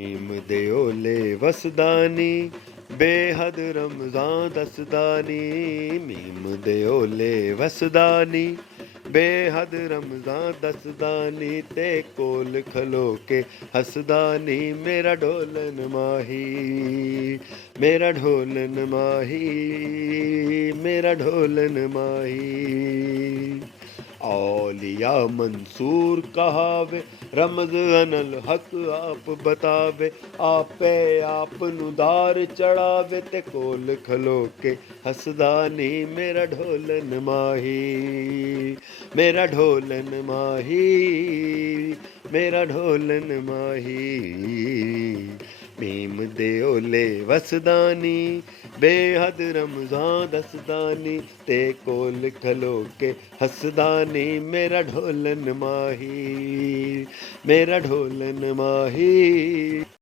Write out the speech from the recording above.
नीम दे ओले वसदानी बेहद रमज़ां दसदानी मीम दे ओले वसदानी बेहद रमज़ां दसदानी ते कोल खलो के हसदानी मेरा ढोलन माही मेरा ढोलन माही मेरा ढोलन माही औलिया मंसूर कहावे रमज अनल हक आप बतावे आपे आप नुदार चढ़ावे ते कोल खलो के हसदानी मेरा ढोलन माही मेरा ढोलन माही मेरा ढोलन माही मीम दे ओले वसदानी बेहद रमज़ां दसदानी ते कोल खलो के हसदानी मेरा ढोलन माही मेरा ढोलन माही।